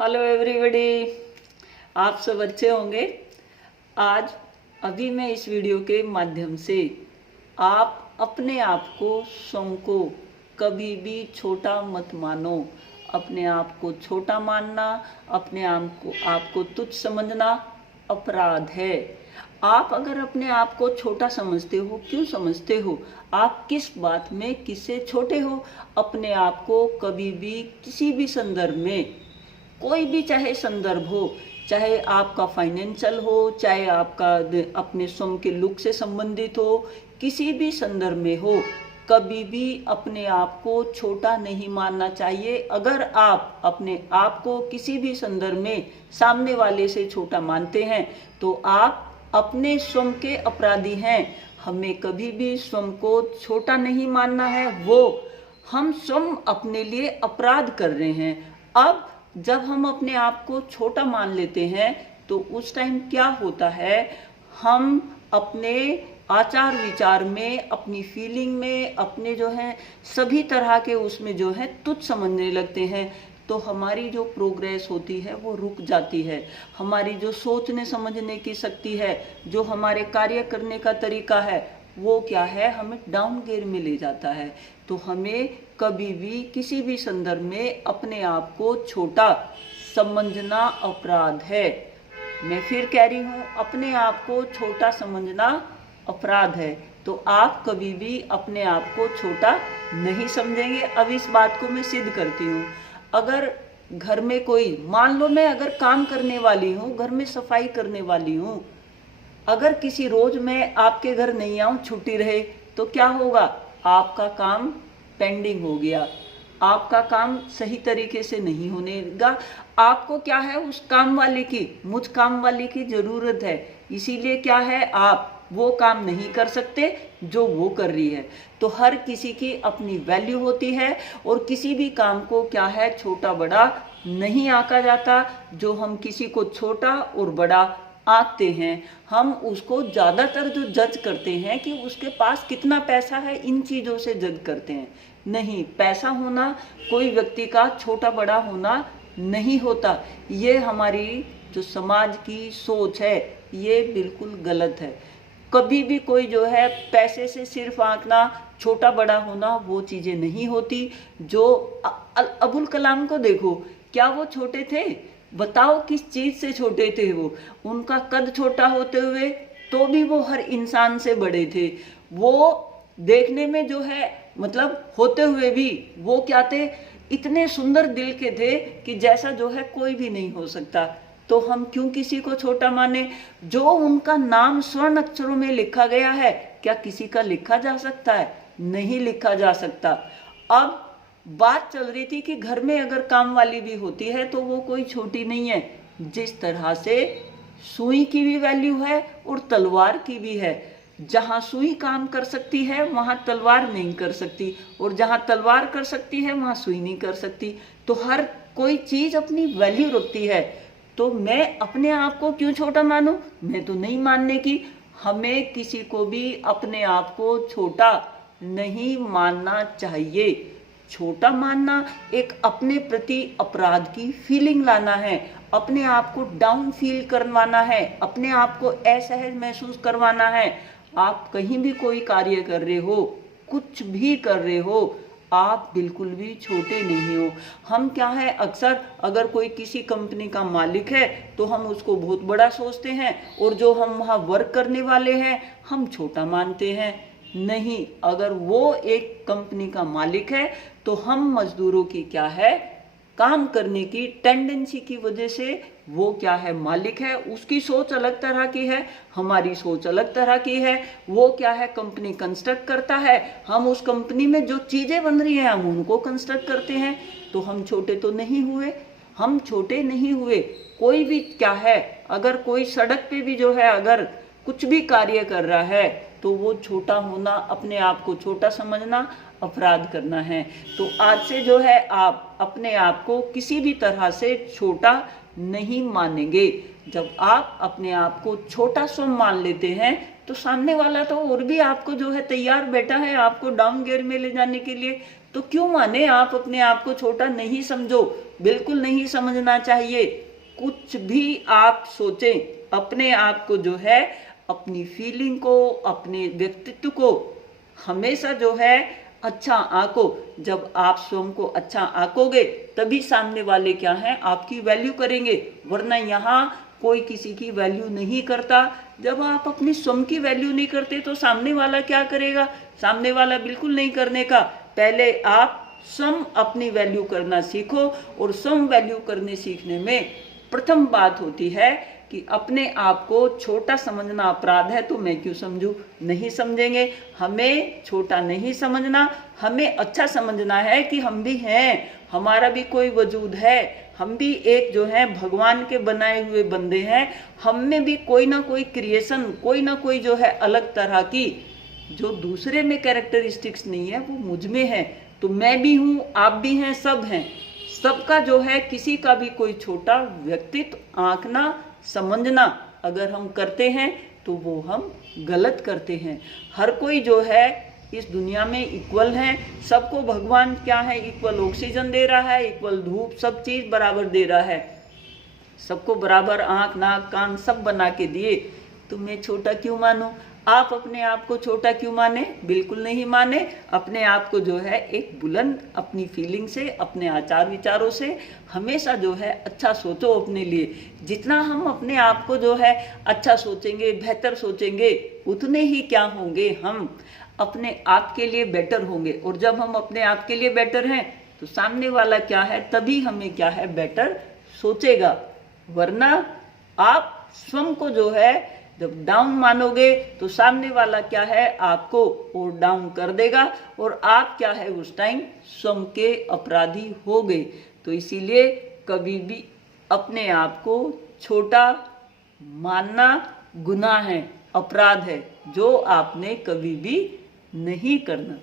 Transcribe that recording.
Hello everybody, आप सब अच्छे होंगे। आज अभी मैं इस वीडियो के माध्यम से आप अपने आप को, स्वयं को कभी भी छोटा मत मानो। अपने आप को छोटा मानना, अपने आप को तुच्छ समझना अपराध है। आप अगर अपने आप को छोटा समझते हो, क्यों समझते हो? आप किस बात में किससे छोटे हो? अपने आप को कभी भी किसी भी संदर्भ में, कोई भी चाहे संदर्भ हो, चाहे आपका फाइनेंशियल हो, चाहे आपका अपने स्वयं के लुक से संबंधित हो, किसी भी संदर्भ में हो, कभी भी अपने आप को छोटा नहीं मानना चाहिए। अगर आप अपने आप को किसी भी संदर्भ में सामने वाले से छोटा मानते हैं तो आप अपने स्वयं के अपराधी हैं। हमें कभी भी स्वयं को छोटा नहीं मानना है, वो हम स्वयं अपने लिए अपराध कर रहे हैं। अब जब हम अपने आप को छोटा मान लेते हैं तो उस टाइम क्या होता है, हम अपने आचार विचार में, अपनी फीलिंग में, अपने जो है सभी तरह के उसमें जो है तुच्छ समझने लगते हैं। तो हमारी जो प्रोग्रेस होती है वो रुक जाती है। हमारी जो सोचने समझने की शक्ति है, जो हमारे कार्य करने का तरीका है, वो क्या है, हमें डाउन गियर में ले जाता है। तो हमें कभी भी किसी भी संदर्भ में अपने आप को छोटा समझना अपराध है। मैं फिर कह रही हूँ, अपने आप को छोटा समझना अपराध है। तो आप कभी भी अपने आप को छोटा नहीं समझेंगे। अब इस बात को मैं सिद्ध करती हूँ। अगर घर में कोई, मान लो मैं अगर काम करने वाली हूँ, घर में सफाई करने वाली हूँ, अगर किसी रोज मैं आपके घर नहीं आऊं, छुट्टी रहे, तो क्या होगा? आपका काम पेंडिंग हो गया, आपका काम सही तरीके से नहीं होने लगा। आपको क्या है, उस काम वाले की, मुझ काम वाले की जरूरत है। इसीलिए क्या है, आप वो काम नहीं कर सकते जो वो कर रही है। तो हर किसी की अपनी वैल्यू होती है और किसी भी काम को क्या है, छोटा बड़ा नहीं आंका जाता। जो हम किसी को छोटा और बड़ा आंकते हैं, हम उसको ज़्यादातर जो जज करते हैं कि उसके पास कितना पैसा है, इन चीज़ों से जज करते हैं। नहीं, पैसा होना कोई व्यक्ति का छोटा बड़ा होना नहीं होता। ये हमारी जो समाज की सोच है, ये बिल्कुल गलत है। कभी भी कोई जो है पैसे से सिर्फ आंकना, छोटा बड़ा होना, वो चीज़ें नहीं होती। जो अबुल कलाम को देखो, क्या वो छोटे थे? बताओ किस चीज से छोटे थे वो? उनका कद छोटा होते हुए तो भी वो हर इंसान से बड़े थे। वो देखने में जो है, मतलब होते हुए भी वो क्या थे, इतने सुंदर दिल के थे कि जैसा जो है कोई भी नहीं हो सकता। तो हम क्यों किसी को छोटा माने? जो उनका नाम स्वर्ण अक्षरों में लिखा गया है, क्या किसी का लिखा जा सकता है? नहीं लिखा जा सकता। अब बात चल रही थी कि घर में अगर काम वाली भी होती है तो वो कोई छोटी नहीं है। जिस तरह से सुई की भी वैल्यू है और तलवार की भी है। जहां सुई काम कर सकती है वहां तलवार नहीं कर सकती, और जहां तलवार कर सकती है वहां सुई नहीं कर सकती। तो हर कोई चीज अपनी वैल्यू रखती है। तो मैं अपने आप को क्यों छोटा मानूं? मैं तो नहीं मानने की। हमें किसी को भी अपने आप को छोटा नहीं मानना चाहिए। छोटा मानना एक अपने प्रति अपराध की फीलिंग लाना है, अपने आप को डाउन फील करवाना है, अपने आप को असहज महसूस करवाना है। आप कहीं भी कोई कार्य कर रहे हो, कुछ भी कर रहे हो, आप बिल्कुल भी छोटे नहीं हो। हम क्या है, अक्सर अगर कोई किसी कंपनी का मालिक है तो हम उसको बहुत बड़ा सोचते हैं, और जो हम वहाँ वर्क करने वाले हैं हम छोटा मानते हैं। नहीं, अगर वो एक कंपनी का मालिक है तो हम मजदूरों की क्या है, काम करने की टेंडेंसी की वजह से वो क्या है, मालिक है। उसकी सोच अलग तरह की है, हमारी सोच अलग तरह की है। वो क्या है, कंपनी कंस्ट्रक्ट करता है, हम उस कंपनी में जो चीजें बन रही हैं हम उनको कंस्ट्रक्ट करते हैं। तो हम छोटे तो नहीं हुए, हम छोटे नहीं हुए। कोई भी क्या है, अगर कोई सड़क पे भी जो है अगर कुछ भी कार्य कर रहा है तो वो छोटा होना, अपने आप को छोटा समझना अपराध करना है। तो आज से जो है आप अपने आप को किसी भी तरह से छोटा नहीं मानेंगे। जब आप अपने आप को छोटा स्वयं मान लेते हैं तो सामने वाला तो और भी आपको जो है तैयार बैठा है आपको डाउन गियर में ले जाने के लिए। तो क्यों माने आप अपने आप को छोटा? नहीं समझो, बिल्कुल नहीं समझना चाहिए। कुछ भी आप सोचें, अपने आप को जो है, अपनी फीलिंग को, अपने व्यक्तित्व को हमेशा जो है अच्छा आंको। जब आप स्वयं को अच्छा आंकोगे तभी सामने वाले क्या हैं, आपकी वैल्यू करेंगे, वरना यहाँ कोई किसी की वैल्यू नहीं करता। जब आप अपनी स्वयं की वैल्यू नहीं करते तो सामने वाला क्या करेगा? सामने वाला बिल्कुल नहीं करने का। पहले आप स्वयं अपनी वैल्यू करना सीखो, और स्वयं वैल्यू करने सीखने में प्रथम बात होती है कि अपने आप को छोटा समझना अपराध है, तो मैं क्यों समझूं? नहीं समझेंगे। हमें छोटा नहीं समझना, हमें अच्छा समझना है कि हम भी हैं, हमारा भी कोई वजूद है, हम भी एक जो है भगवान के बनाए हुए बंदे हैं। हम में भी कोई ना कोई क्रिएशन, कोई ना कोई जो है अलग तरह की, जो दूसरे में कैरेक्टरिस्टिक्स नहीं है, वो मुझ में है। तो मैं भी हूँ, आप भी हैं, सब हैं। सबका जो है, किसी का भी कोई छोटा व्यक्तित्व आंकना, समझना अगर हम करते हैं तो वो हम गलत करते हैं। हर कोई जो है इस दुनिया में इक्वल है। सबको भगवान क्या है, इक्वल ऑक्सीजन दे रहा है, इक्वल धूप, सब चीज बराबर दे रहा है। सबको बराबर आंख, नाक, कान सब बना के दिए, तो मैं छोटा क्यों मानूं? आप अपने आप को छोटा क्यों माने? बिल्कुल नहीं माने। अपने आप को जो है एक बुलंद, अपनी फीलिंग से, अपने आचार विचारों से हमेशा जो है अच्छा सोचो अपने लिए। जितना हम अपने आप को जो है अच्छा सोचेंगे, बेहतर सोचेंगे, उतने ही क्या होंगे, हम अपने आप के लिए बेटर होंगे। और जब हम अपने आप के लिए बेटर हैं तो सामने वाला क्या है, तभी हमें क्या है, बेटर सोचेगा। वरना आप स्वयं को जो है जब डाउन मानोगे तो सामने वाला क्या है, आपको और डाउन कर देगा, और आप क्या है उस टाइम स्वयं के अपराधी हो गए। तो इसीलिए कभी भी अपने आप को छोटा मानना गुनाह है, अपराध है, जो आपने कभी भी नहीं करना।